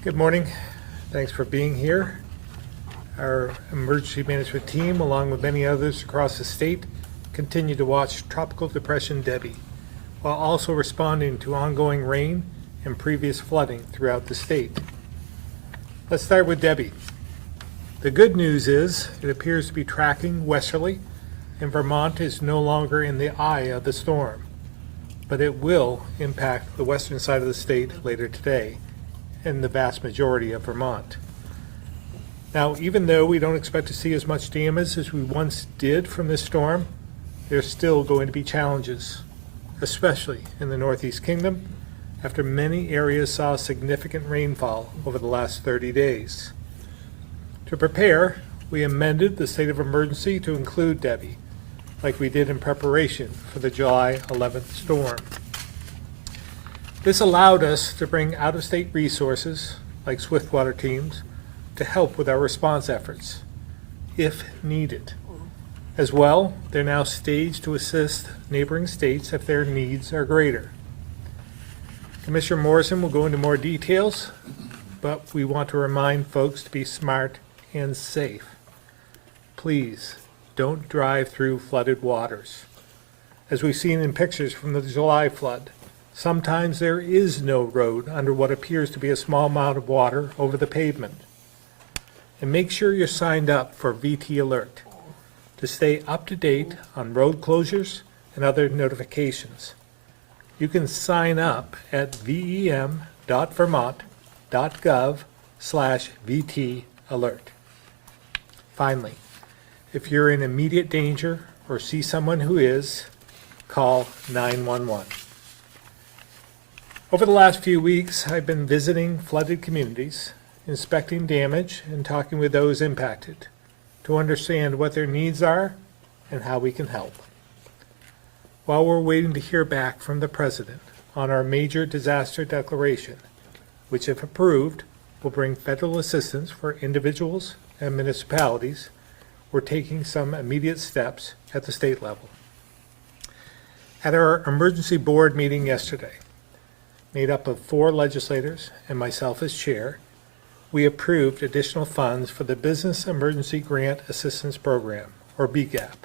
Good morning. Thanks for being here. Our emergency management team, along with many others across the state, continue to watch Tropical Depression Debbie, while also responding to ongoing rain and previous flooding throughout the state. Let's start with Debbie. The good news is it appears to be tracking westerly, and Vermont is no longer in the eye of the storm, but it will impact the western side of the state later today and the vast majority of Vermont. Now, even though we don't expect to see as much damage as we once did from this storm, there's still going to be challenges, especially in the Northeast Kingdom, after many areas saw significant rainfall over the last 30 days. To prepare, we amended the state of emergency to include Debbie, like we did in preparation for the July 11th storm. This allowed us to bring out-of-state resources, like swiftwater teams, to help with our response efforts, if needed. As well, they're now staged to assist neighboring states if their needs are greater. Commissioner Morrison will go into more details, but we want to remind folks to be smart and safe. Please don't drive through flooded waters. As we've seen in pictures from the July flood, sometimes there is no road under what appears to be a small amount of water over the pavement. And make sure you're signed up for VT Alert to stay up to date on road closures and other notifications. You can sign up at vem.vermont.gov/VT Alert. Finally, if you're in immediate danger or see someone who is, call 911. Over the last few weeks, I've been visiting flooded communities, inspecting damage, and talking with those impacted to understand what their needs are and how we can help. While we're waiting to hear back from the President on our major disaster declaration, which, if approved, will bring federal assistance for individuals and municipalities, we're taking some immediate steps at the state level. At our emergency board meeting yesterday, made up of 4 legislators and myself as chair, we approved additional funds for the Business Emergency Grant Assistance Program, or BGAP,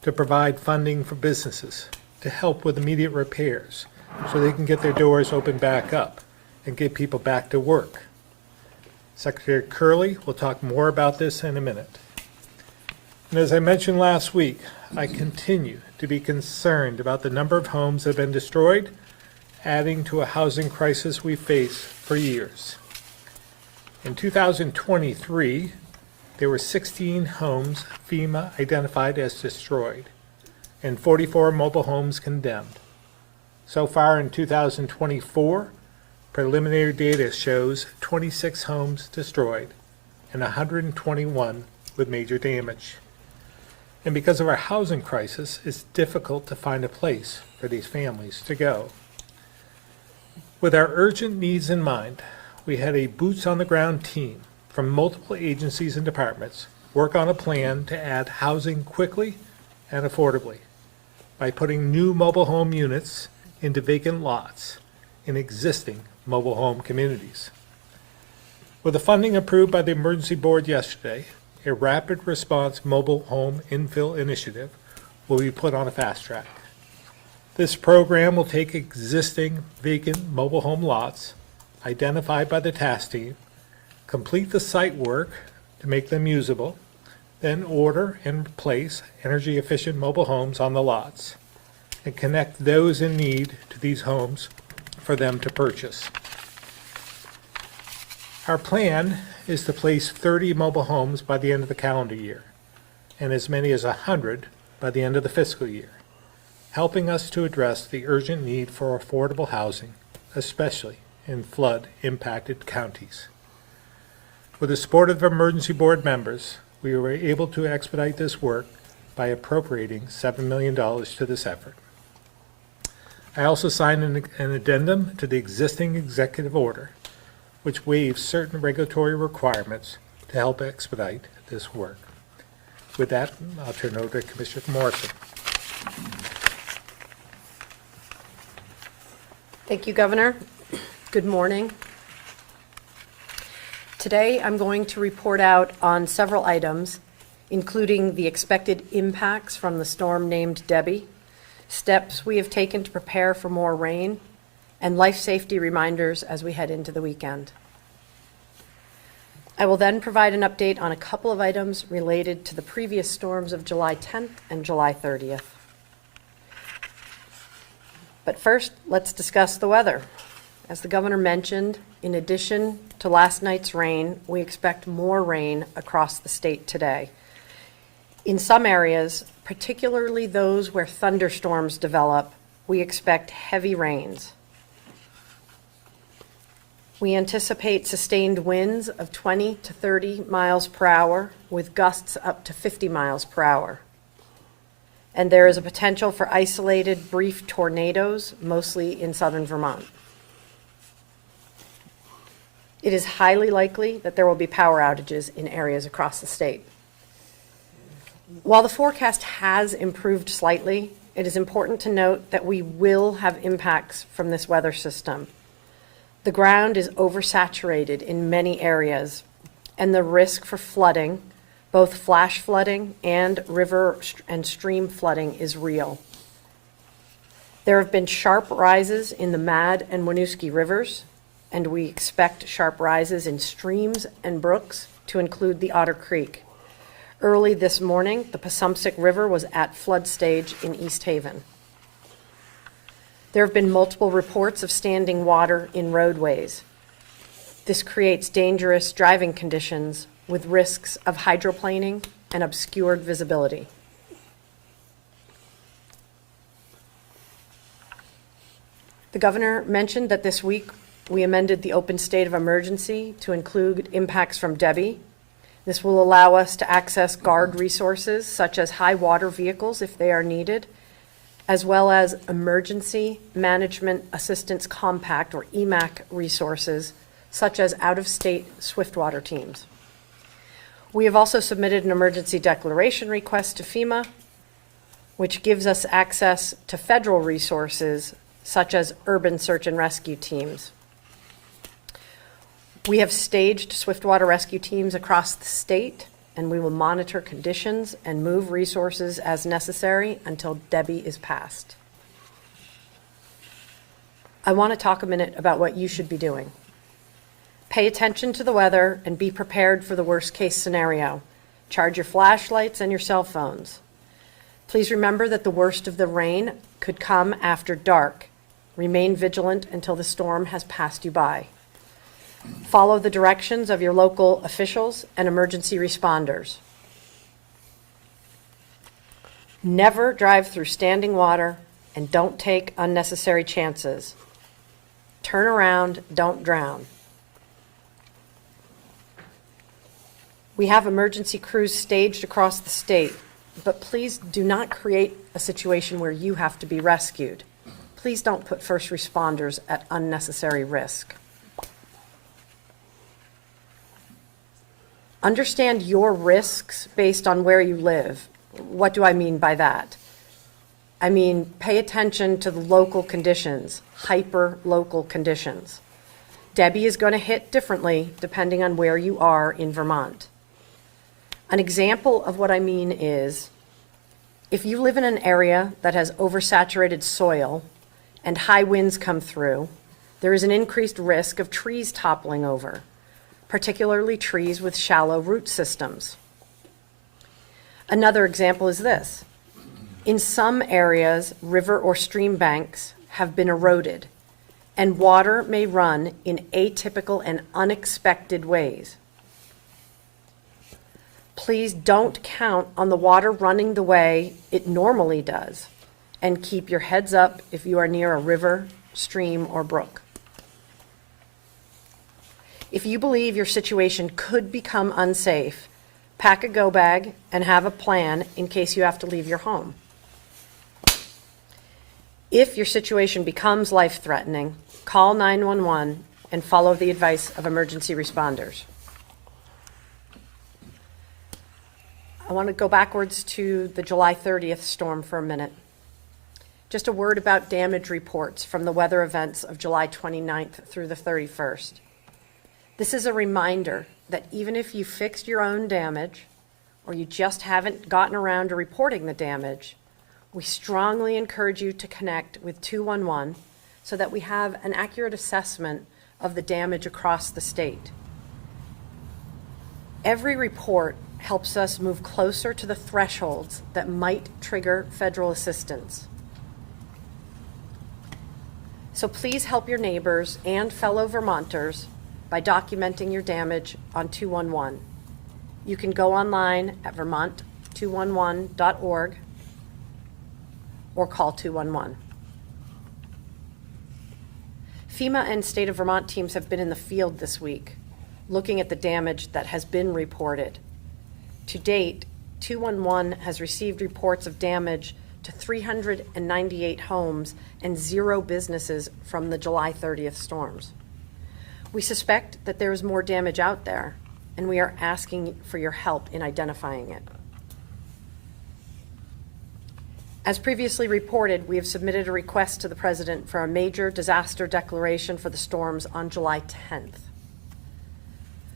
to provide funding for businesses to help with immediate repairs so they can get their doors open back up and get people back to work. Secretary Curley will talk more about this in a minute. And as I mentioned last week, I continue to be concerned about the number of homes that have been destroyed, adding to a housing crisis we face for years. In 2023, there were 16 homes FEMA identified as destroyed and 44 mobile homes condemned. So far in 2024, preliminary data shows 26 homes destroyed and 121 with major damage. And because of our housing crisis, it's difficult to find a place for these families to go. With our urgent needs in mind, we had a boots-on-the-ground team from multiple agencies and departments work on a plan to add housing quickly and affordably by putting new mobile home units into vacant lots in existing mobile home communities. With the funding approved by the Emergency Board yesterday, a rapid response mobile home infill initiative will be put on a fast track. This program will take existing vacant mobile home lots identified by the task team, complete the site work to make them usable, then order and place energy-efficient mobile homes on the lots, and connect those in need to these homes for them to purchase. Our plan is to place 30 mobile homes by the end of the calendar year, and as many as 100 by the end of the fiscal year, helping us to address the urgent need for affordable housing, especially in flood-impacted counties. With the support of Emergency Board members, we were able to expedite this work by appropriating $7 million to this effort. I also signed an addendum to the existing executive order, which waives certain regulatory requirements to help expedite this work. With that, I'll turn it over to Commissioner Morrison. Thank you, Governor. Good morning. Today, I'm going to report out on several items, including the expected impacts from the storm named Debbie, steps we have taken to prepare for more rain, and life safety reminders as we head into the weekend. I will then provide an update on a couple of items related to the previous storms of July 10th and July 30th. But first, let's discuss the weather. As the governor mentioned, in addition to last night's rain, we expect more rain across the state today. In some areas, particularly those where thunderstorms develop, we expect heavy rains. We anticipate sustained winds of 20 to 30 miles per hour with gusts up to 50 miles per hour. And there is a potential for isolated brief tornadoes, mostly in southern Vermont. It is highly likely that there will be power outages in areas across the state. While the forecast has improved slightly, it is important to note that we will have impacts from this weather system. The ground is oversaturated in many areas, and the risk for flooding, both flash flooding and river and stream flooding, is real. There have been sharp rises in the Mad and Winooski rivers, and we expect sharp rises in streams and brooks to include the Otter Creek. Early this morning, the Passumpsic River was at flood stage in East Haven. There have been multiple reports of standing water in roadways. This creates dangerous driving conditions with risks of hydroplaning and obscured visibility. The governor mentioned that this week we amended the open state of emergency to include impacts from Debbie. This will allow us to access guard resources such as high water vehicles if they are needed, as well as Emergency Management Assistance Compact or EMAC resources such as out-of-state swiftwater teams. We have also submitted an emergency declaration request to FEMA, which gives us access to federal resources such as urban search and rescue teams. We have staged swiftwater rescue teams across the state, and we will monitor conditions and move resources as necessary until Debbie is passed. I want to talk a minute about what you should be doing. Pay attention to the weather and be prepared for the worst case scenario. Charge your flashlights and your cell phones. Please remember that the worst of the rain could come after dark. Remain vigilant until the storm has passed you by. Follow the directions of your local officials and emergency responders. Never drive through standing water and don't take unnecessary chances. Turn around, don't drown. We have emergency crews staged across the state, but please do not create a situation where you have to be rescued. Please don't put first responders at unnecessary risk. Understand your risks based on where you live. What do I mean by that? I mean, pay attention to the local conditions, hyper-local conditions. Debbie is going to hit differently depending on where you are in Vermont. An example of what I mean is, if you live in an area that has oversaturated soil and high winds come through, there is an increased risk of trees toppling over, particularly trees with shallow root systems. Another example is this. In some areas, river or stream banks have been eroded, and water may run in atypical and unexpected ways. Please don't count on the water running the way it normally does, and keep your heads up if you are near a river, stream, or brook. If you believe your situation could become unsafe, pack a go bag and have a plan in case you have to leave your home. If your situation becomes life-threatening, call 911 and follow the advice of emergency responders. I want to go backwards to the July 30th storm for a minute. Just a word about damage reports from the weather events of July 29th through the 31st. This is a reminder that even if you fixed your own damage, or you just haven't gotten around to reporting the damage, we strongly encourage you to connect with 211 so that we have an accurate assessment of the damage across the state. Every report helps us move closer to the thresholds that might trigger federal assistance. So please help your neighbors and fellow Vermonters by documenting your damage on 211. You can go online at vermont211.org or call 211. FEMA and State of Vermont teams have been in the field this week, looking at the damage that has been reported. To date, 211 has received reports of damage to 398 homes and 0 businesses from the July 30th storms. We suspect that there is more damage out there, and we are asking for your help in identifying it. As previously reported, we have submitted a request to the President for a major disaster declaration for the storms on July 10th.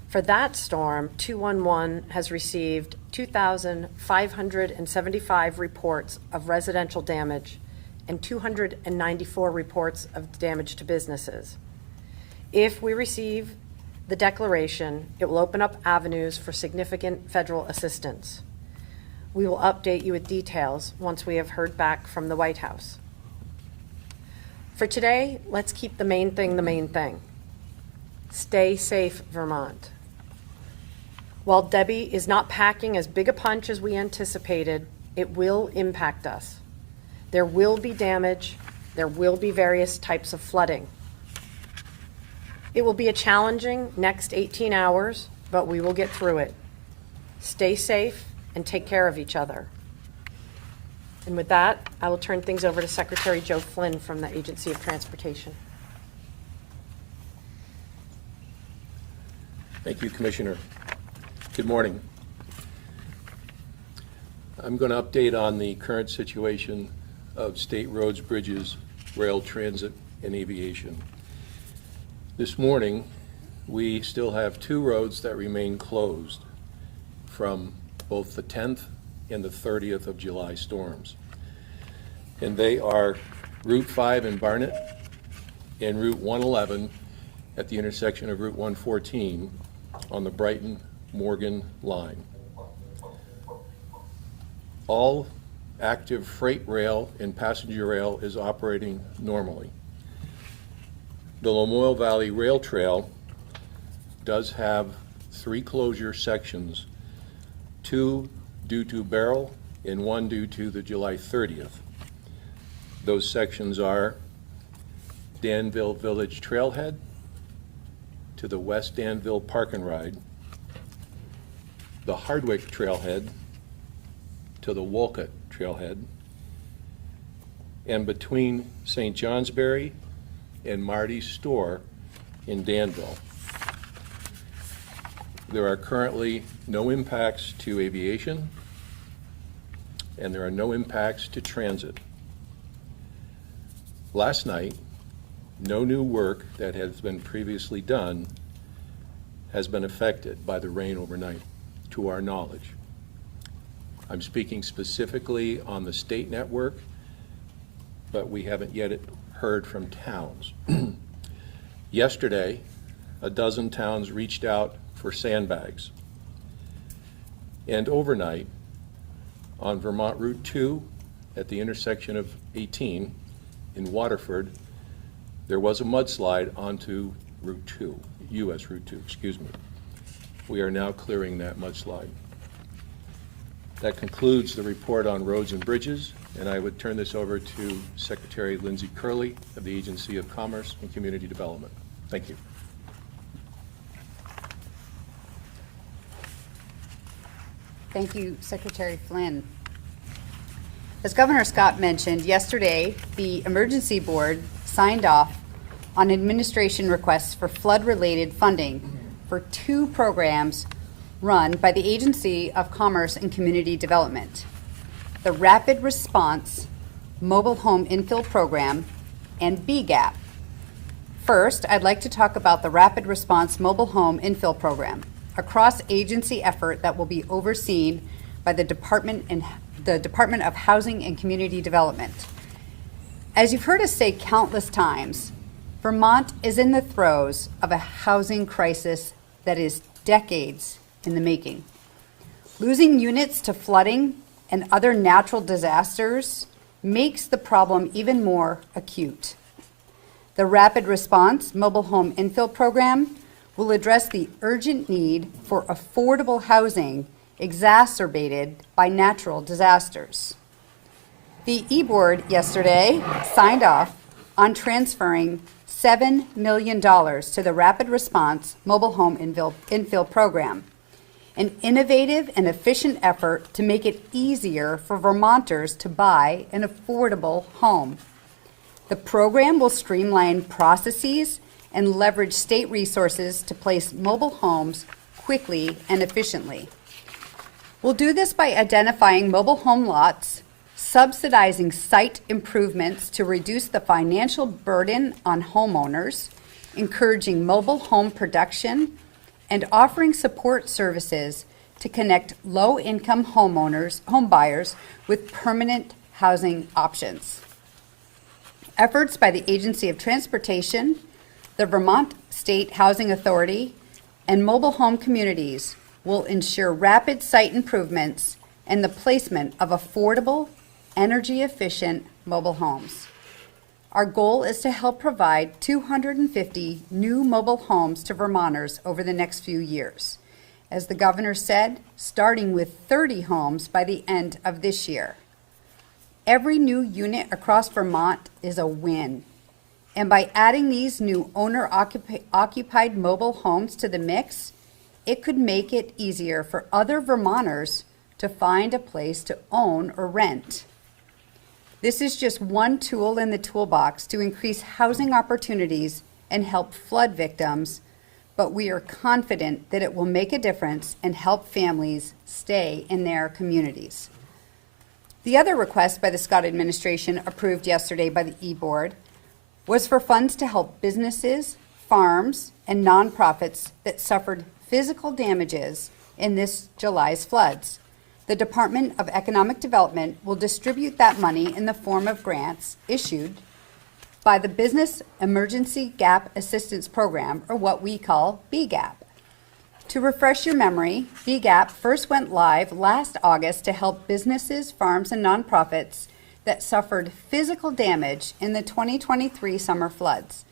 For that storm, 211 has received 2,575 reports of residential damage and 294 reports of damage to businesses. If we receive the declaration, it will open up avenues for significant federal assistance. We will update you with details once we have heard back from the White House. For today, let's keep the main thing the main thing. Stay safe, Vermont. While Debbie is not packing as big a punch as we anticipated, it will impact us. There will be damage. There will be various types of flooding. It will be a challenging next 18 hours, but we will get through it. Stay safe and take care of each other. And with that, I will turn things over to Secretary Joe Flynn from the Agency of Transportation. Thank you, Commissioner. Good morning. I'm going to update on the current situation of state roads, bridges, rail transit, and aviation. This morning, we still have 2 roads that remain closed from both the 10th and the 30th of July storms. And they are Route 5 in Barnet and Route 111 at the intersection of Route 114 on the Brighton-Morgan line. All active freight rail and passenger rail is operating normally. The Lamoille Valley Rail Trail does have 3 closure sections, 2 due to Beryl and 1 due to the July 30th. Those sections are Danville Village Trailhead to the West Danville Park and Ride, the Hardwick Trailhead to the Wolcott Trailhead, and between St. Johnsbury and Marty's Store in Danville. There are currently no impacts to aviation, and there are no impacts to transit. Last night, no new work that has been previously done has been affected by the rain overnight, to our knowledge. I'm speaking specifically on the state network, but we haven't yet heard from towns. Yesterday, a dozen towns reached out for sandbags. And overnight, on Vermont Route 2 at the intersection of 18 in Waterford, there was a mudslide onto Route 2, US Route 2, excuse me. We are now clearing that mudslide. That concludes the report on roads and bridges, and I would turn this over to Secretary Lindsay Curley of the Agency of Commerce and Community Development. Thank you. Thank you, Secretary Flynn. As Governor Scott mentioned, yesterday, the Emergency Board signed off on administration requests for flood-related funding for 2 programs run by the Agency of Commerce and Community Development: the Rapid Response Mobile Home Infill Program and BGAP. First, I'd like to talk about the Rapid Response Mobile Home Infill Program. a cross-agency effort that will be overseen by the Department of Housing and Community Development. As you've heard us say countless times, Vermont is in the throes of a housing crisis that is decades in the making. Losing units to flooding and other natural disasters makes the problem even more acute. The Rapid Response Mobile Home Infill Program will address the urgent need for affordable housing exacerbated by natural disasters. The E-Board yesterday signed off on transferring $7 million to the Rapid Response Mobile Home Infill Program, an innovative and efficient effort to make it easier for Vermonters to buy an affordable home. The program will streamline processes and leverage state resources to place mobile homes quickly and efficiently. We'll do this by identifying mobile home lots, subsidizing site improvements to reduce the financial burden on homeowners, encouraging mobile home production, and offering support services to connect low-income home buyers with permanent housing options. Efforts by the Agency of Transportation, the Vermont State Housing Authority, and mobile home communities will ensure rapid site improvements and the placement of affordable, energy-efficient mobile homes. Our goal is to help provide 250 new mobile homes to Vermonters over the next few years. As the governor said, starting with 30 homes by the end of this year. Every new unit across Vermont is a win. And by adding these new owner-occupied mobile homes to the mix, it could make it easier for other Vermonters to find a place to own or rent. This is just one tool in the toolbox to increase housing opportunities and help flood victims, but we are confident that it will make a difference and help families stay in their communities. The other request by the Scott administration approved yesterday by the E-Board was for funds to help businesses, farms, and nonprofits that suffered physical damages in this July's floods. The Department of Economic Development will distribute that money in the form of grants issued by the Business Emergency Gap Assistance Program, or what we call BGAP. To refresh your memory, BGAP first went live last August to help businesses, farms, and nonprofits that suffered physical damage in the 2023 summer floods.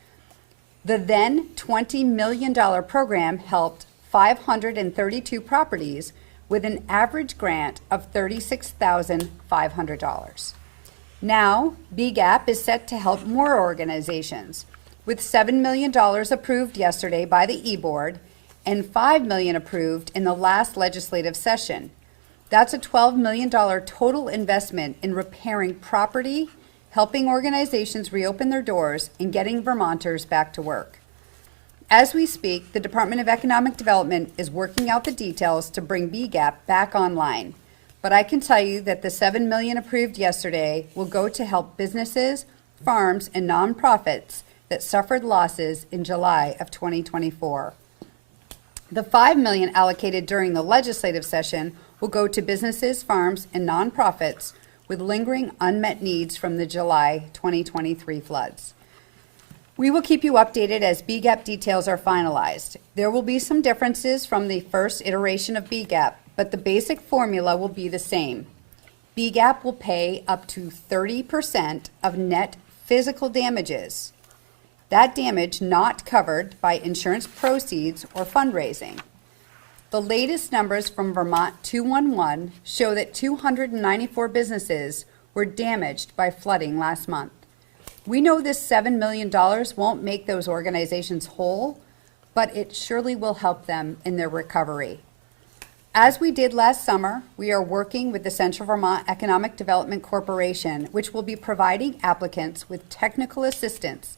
The then $20 million program helped 532 properties with an average grant of $36,500. Now, BGAP is set to help more organizations, with $7 million approved yesterday by the E-Board and $5 million approved in the last legislative session. That's a $12 million total investment in repairing property, helping organizations reopen their doors, and getting Vermonters back to work. As we speak, the Department of Economic Development is working out the details to bring BGAP back online. But I can tell you that the $7 million approved yesterday will go to help businesses, farms, and nonprofits that suffered losses in July of 2024. The $5 million allocated during the legislative session will go to businesses, farms, and nonprofits with lingering unmet needs from the July 2023 floods. We will keep you updated as BGAP details are finalized. There will be some differences from the first iteration of BGAP, but the basic formula will be the same. BGAP will pay up to 30% of net physical damages. That damage not covered by insurance proceeds or fundraising. The latest numbers from Vermont 211 show that 294 businesses were damaged by flooding last month. We know this $7 million won't make those organizations whole, but it surely will help them in their recovery. As we did last summer, we are working with the Central Vermont Economic Development Corporation, which will be providing applicants with technical assistance,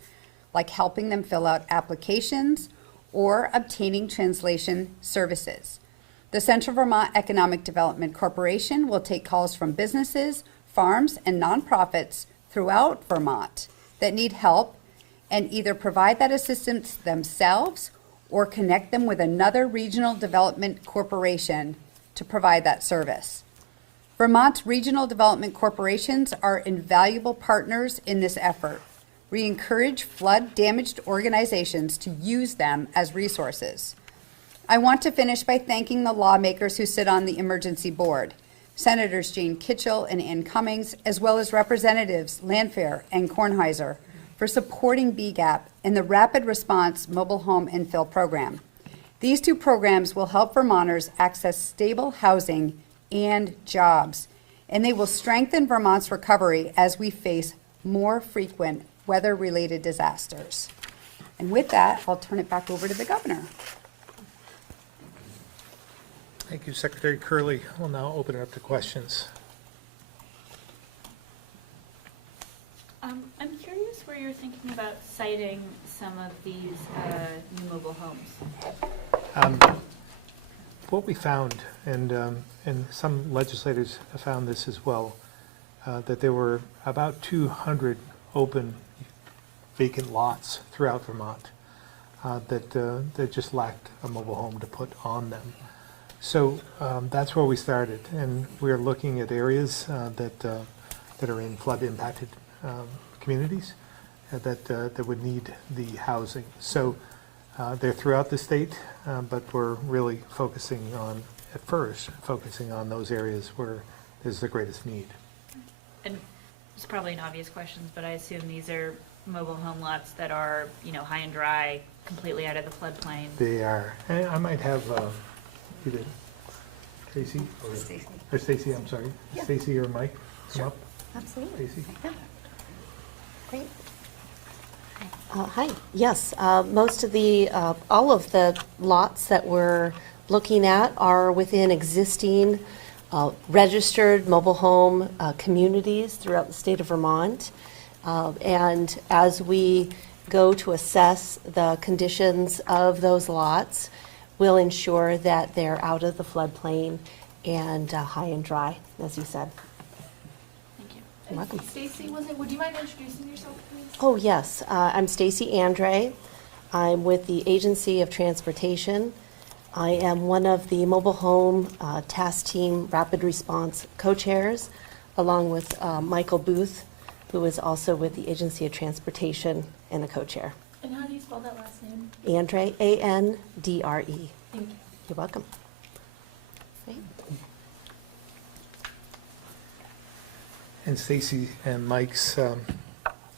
like helping them fill out applications or obtaining translation services. The Central Vermont Economic Development Corporation will take calls from businesses, farms, and nonprofits throughout Vermont that need help and either provide that assistance themselves or connect them with another regional development corporation to provide that service. Vermont's regional development corporations are invaluable partners in this effort. We encourage flood-damaged organizations to use them as resources. I want to finish by thanking the lawmakers who sit on the emergency board, Senators Jane Kitchell and Ann Cummings, as well as Representatives Landfair and Kornheiser, for supporting BGAP and the Rapid Response Mobile Home Infill Program. These two programs will help Vermonters access stable housing and jobs, and they will strengthen Vermont's recovery as we face more frequent weather-related disasters. And with that, I'll turn it back over to the governor. Thank you, Secretary Curley. We'll now open it up to questions. I'm curious where you're thinking about citing some of these new mobile homes. What we found, and some legislators have found this as well, that there were about 200 open vacant lots throughout Vermont that just lacked a mobile home to put on them. So that's where we started, and we're looking at areas that are in flood-impacted communities that would need the housing. So they're throughout the state, but we're really focusing on those areas where there's the greatest need. And it's probably an obvious question, but I assume these are mobile home lots that are, high and dry, completely out of the floodplain. They are. And I might have either Tracy or Stacy, I'm sorry. Yeah. Stacy or Mike come up. Absolutely. Stacy? Yeah. Great. Hi. Yes, most of all of the lots that we're looking at are within existing registered mobile home communities throughout the state of Vermont. And as we go to assess the conditions of those lots, we'll ensure that they're out of the floodplain and high and dry, as you said. Thank you. You're welcome. Stacy, would you mind introducing yourself, please? Oh, yes. I'm Stacy Andre. I'm with the Agency of Transportation. I am one of the Mobile Home Task Team Rapid Response co-chairs, along with Michael Booth, who is also with the Agency of Transportation and a co-chair. And how do you spell that last name? Andre, A-N-D-R-E. Thank you. You're welcome. Great. And Stacy and Mike's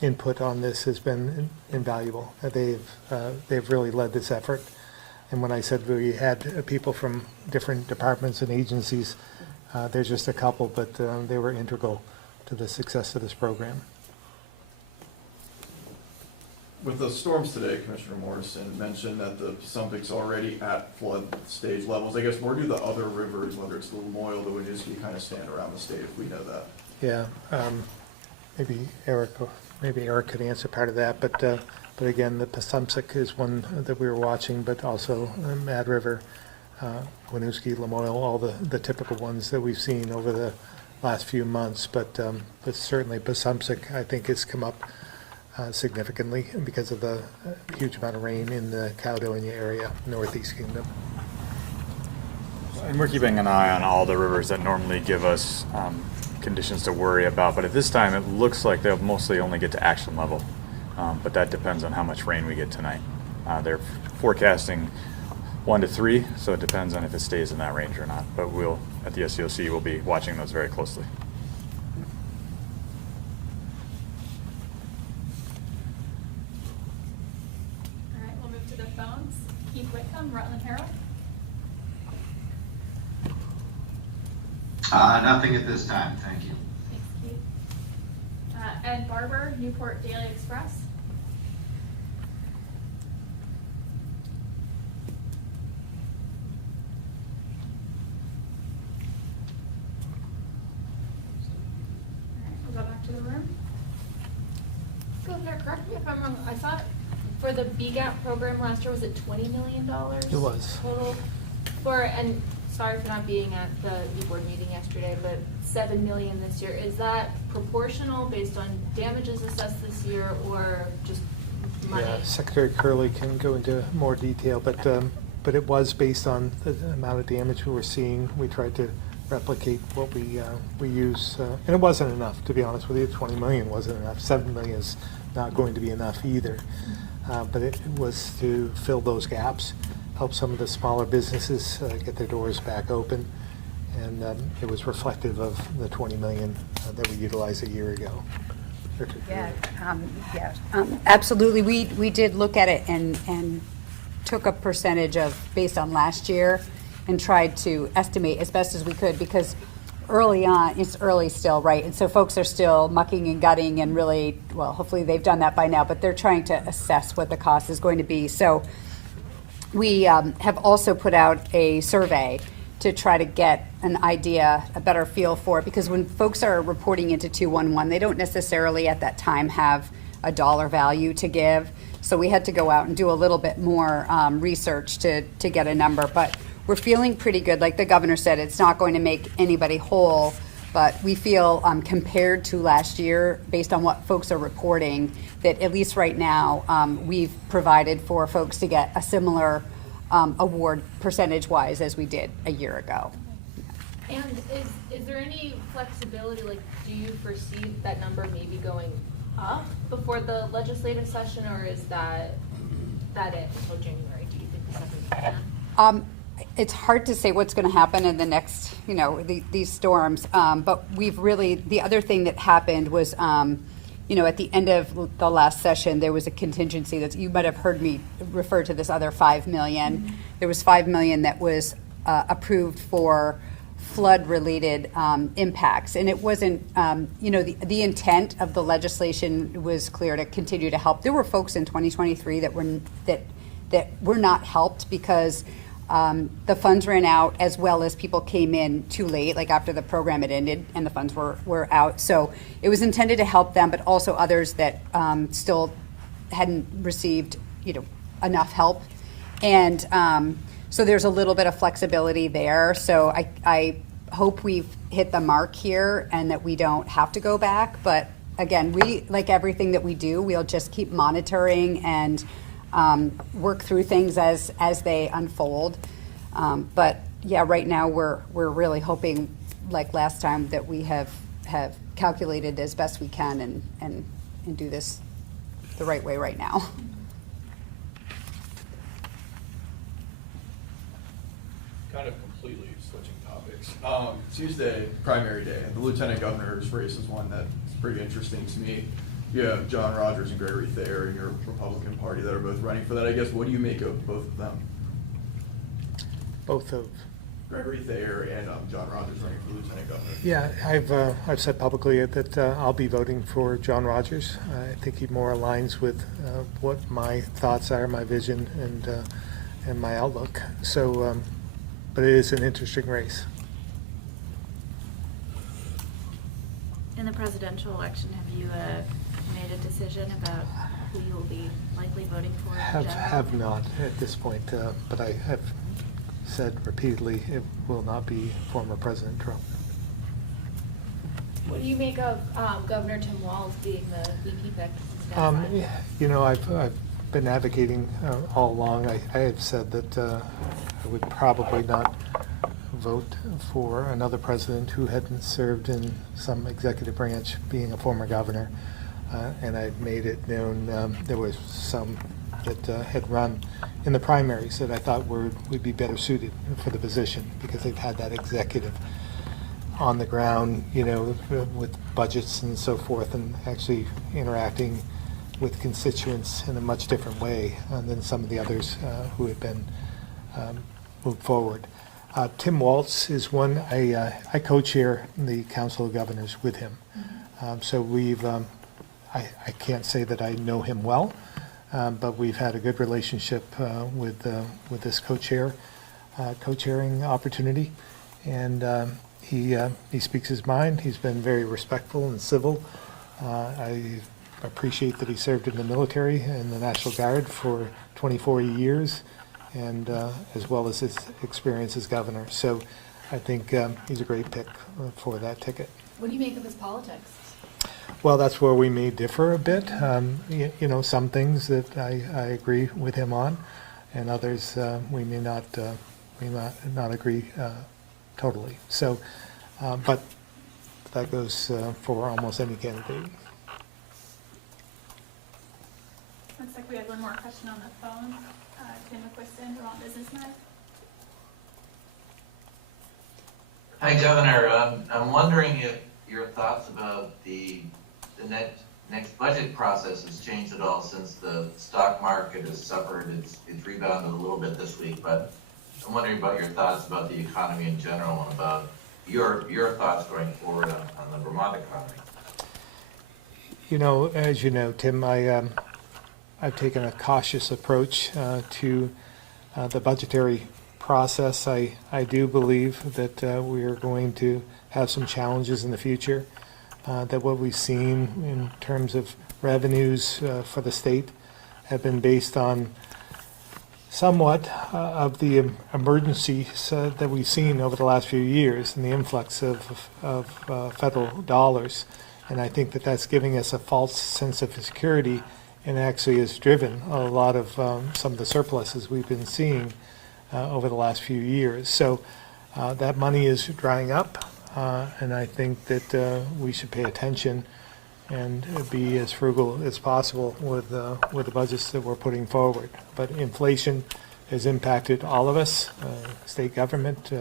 input on this has been invaluable. They've really led this effort. And when I said we had people from different departments and agencies, there's just a couple, but they were integral to the success of this program. With the storms today, Commissioner Morrison mentioned that the Passumpic's already at flood stage levels. I guess where do the other rivers, whether it's the Lamoille, the Winooski, kind of stand around the state, if we know that? Yeah, maybe Eric could answer part of that, but again, the Passumpsic is one that we were watching, but also Mad River, Winooski, Lamoille, all the typical ones that we've seen over the last few months, but certainly Passumpsic, I think, has come up significantly because of the huge amount of rain in the Caledonia area, Northeast Kingdom. And we're keeping an eye on all the rivers that normally give us conditions to worry about, but at this time it looks like they'll mostly only get to action level, but that depends on how much rain we get tonight. They're forecasting 1 to 3, so it depends on if it stays in that range or not, but we'll, at the SCOC, we'll be watching those very closely. All right, we'll move to the phones. Keith Whitcomb, Rutland Herald. Nothing at this time, thank you. Thanks, Keith. Ed Barber, Newport Daily Express. All right, we'll go back to the room. Governor, correct me if I'm wrong, I thought for the BGAP program last year, was it $20 million? It was. Total and sorry for not being at the new board meeting yesterday, but $7 million this year. Is that proportional based on damages assessed this year or just money? Yeah, Secretary Curley can go into more detail, but it was based on the amount of damage we were seeing. We tried to replicate what we use, and it wasn't enough, to be honest with you. 20 million wasn't enough. 7 million is not going to be enough either. But it was to fill those gaps, help some of the smaller businesses get their doors back open, and it was reflective of the 20 million that we utilized a year ago. Absolutely. We did look at it and took a percentage of, based on last year, and tried to estimate as best as we could, because early on, it's early still, right? And so folks are still mucking and gutting and really, well, hopefully they've done that by now, but they're trying to assess what the cost is going to be. So we have also put out a survey to try to get an idea, a better feel for it, because when folks are reporting into 211, they don't necessarily at that time have a dollar value to give. So we had to go out and do a little bit more research to get a number, but we're feeling pretty good. Like the governor said, it's not going to make anybody whole, but we feel compared to last year, based on what folks are reporting, that at least right now, we've provided for folks to get a similar award percentage-wise as we did a year ago. And is there any flexibility, like, do you foresee that number maybe going up before the legislative session, or is that it until January? Do you think there's something like that? It's hard to say what's going to happen in the next, these storms. But we've really, the other thing that happened was, at the end of the last session, there was a contingency that you might have heard me refer to this other $5 million. Mm-hmm. There was $5 million that was approved for flood-related impacts, and it wasn't, the intent of the legislation was clear to continue to help. There were folks in 2023 that were not helped because the funds ran out, as well as people came in too late, like after the program had ended and the funds were out. So it was intended to help them, but also others that still hadn't received, enough help. And so there's a little bit of flexibility there. So I hope we've hit the mark here and that we don't have to go back. But again, we, like everything that we do, we'll just keep monitoring and work through things as they unfold. But yeah, right now we're really hoping, like last time, that we have calculated as best we can and do this the right way right now. Kind of completely switching topics. Tuesday, primary day, and the lieutenant governor's race is one that's pretty interesting to me. You have John Rogers and Gregory Thayer in your Republican Party that are both running for that. I guess, what do you make of both of them? Both of? Gregory Thayer and John Rogers running for lieutenant governor. Yeah, I've said publicly that I'll be voting for John Rogers. I think he more aligns with what my thoughts are, my vision, and my outlook. So, but it is an interesting race. In the presidential election, have you made a decision about who you will be likely voting for in general? Have not at this point, but I have said repeatedly it will not be former President Trump. What do you make of Governor Tim Walz being the VP pick? I've been advocating all along. I have said that I would probably not vote for another president who hadn't served in some executive branch, being a former governor. And I made it known there was some that had run in the primaries that I thought would be better suited for the position, because they've had that executive on the ground, with budgets and so forth, and actually interacting with constituents in a much different way than some of the others who had been moved forward. Tim Walz is one. I co-chair the Council of Governors with him. So we've, I can't say that I know him well, but we've had a good relationship with this co-chairing opportunity. And he speaks his mind. He's been very respectful and civil. I appreciate that he served in the military and the National Guard for 24 years, and as well as his experience as governor. So I think he's a great pick for that ticket. What do you make of his politics? Well, that's where we may differ a bit. You know, some things that I agree with him on, and others we may not agree totally. So, but that goes for almost any candidate. Looks like we had one more question on the phone. Tim McQuiston, Vermont Businessman. Hi, Governor. I'm wondering if your thoughts about the next budget process has changed at all since the stock market has suffered. It's rebounded a little bit this week, but I'm wondering about your thoughts about the economy in general and about your thoughts going forward on the Vermont economy. You know, as you know, Tim, I've taken a cautious approach to the budgetary process. I do believe that we are going to have some challenges in the future, that what we've seen in terms of revenues for the state have been based on somewhat of the emergencies that we've seen over the last few years and the influx of federal dollars. And I think that that's giving us a false sense of security and actually has driven a lot of some of the surpluses we've been seeing over the last few years. So that money is drying up, and I think that we should pay attention and be as frugal as possible with the budgets that we're putting forward. But inflation has impacted all of us, state government,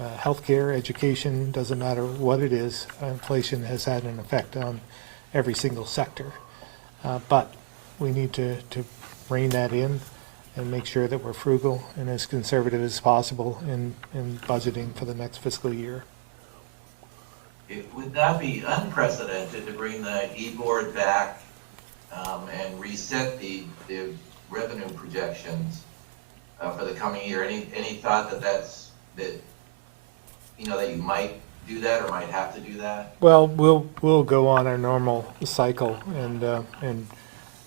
healthcare, education, doesn't matter what it is, inflation has had an effect on every single sector. But we need to rein that in and make sure that we're frugal and as conservative as possible in budgeting for the next fiscal year. It would not be unprecedented to bring the e-board back and reset the revenue projections for the coming year. Any thought that you might do that or might have to do that? Well, we'll go on our normal cycle and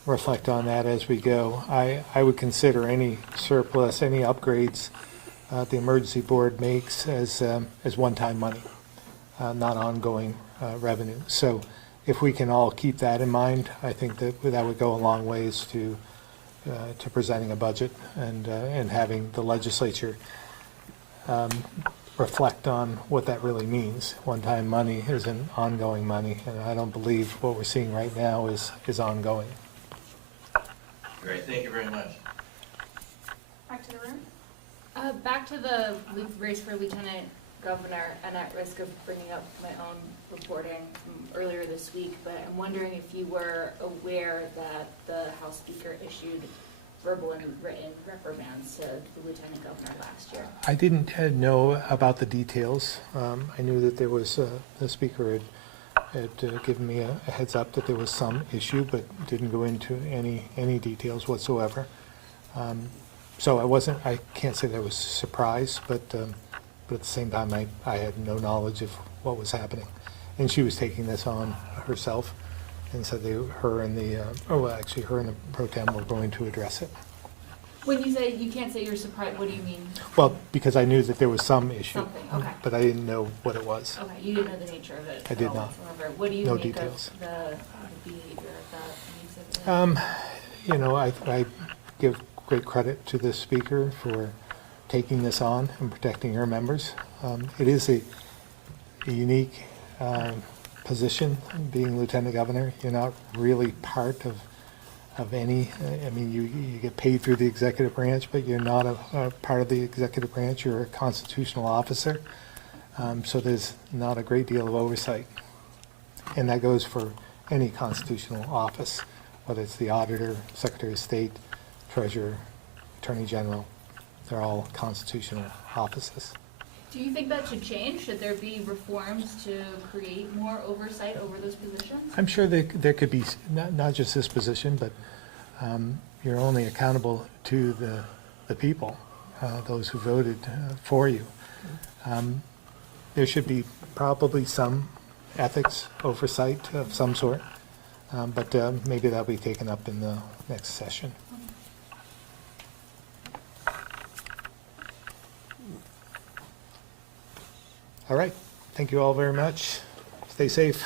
reflect on that as we go. I would consider any surplus, any upgrades the emergency board makes as one-time money, not ongoing revenue. So if we can all keep that in mind, I think that would go a long ways to presenting a budget and having the legislature reflect on what that really means. One-time money isn't ongoing money, and I don't believe what we're seeing right now is ongoing. Great, thank you very much. Back to the room. Back to the race for lieutenant governor, and at risk of bringing up my own reporting from earlier this week, but I'm wondering if you were aware that the House Speaker issued verbal and written reprimands to the lieutenant governor last year. I didn't know about the details. I knew that there was, the speaker had given me a heads up that there was some issue, but didn't go into any details whatsoever. So I can't say that I was surprised, but at the same time, I had no knowledge of what was happening. And she was taking this on herself, and said her and the pro tem were going to address it. When you say you can't say you're surprised, what do you mean? Well, because I knew that there was some issue. Something, okay. But I didn't know what it was. Okay, you didn't know the nature of it. I did at all not. whatsoever. What do you No make details. of the behavior of that exhibit? You know, I give great credit to the speaker for taking this on and protecting her members. It is a unique position, being lieutenant governor. You're not really part of any, I mean, you get paid through the executive branch, but you're not a part of the executive branch. You're a constitutional officer. So there's not a great deal of oversight. And that goes for any constitutional office, whether it's the auditor, secretary of state, treasurer, attorney general. They're all constitutional offices. Do you think that should change? Should there be reforms to create more oversight over those positions? I'm sure there could be, not just this position, but you're only accountable to the people, those who voted for you. There should be probably some ethics oversight of some sort, but maybe that'll be taken up in the next session. All right. Thank you all very much. Stay safe.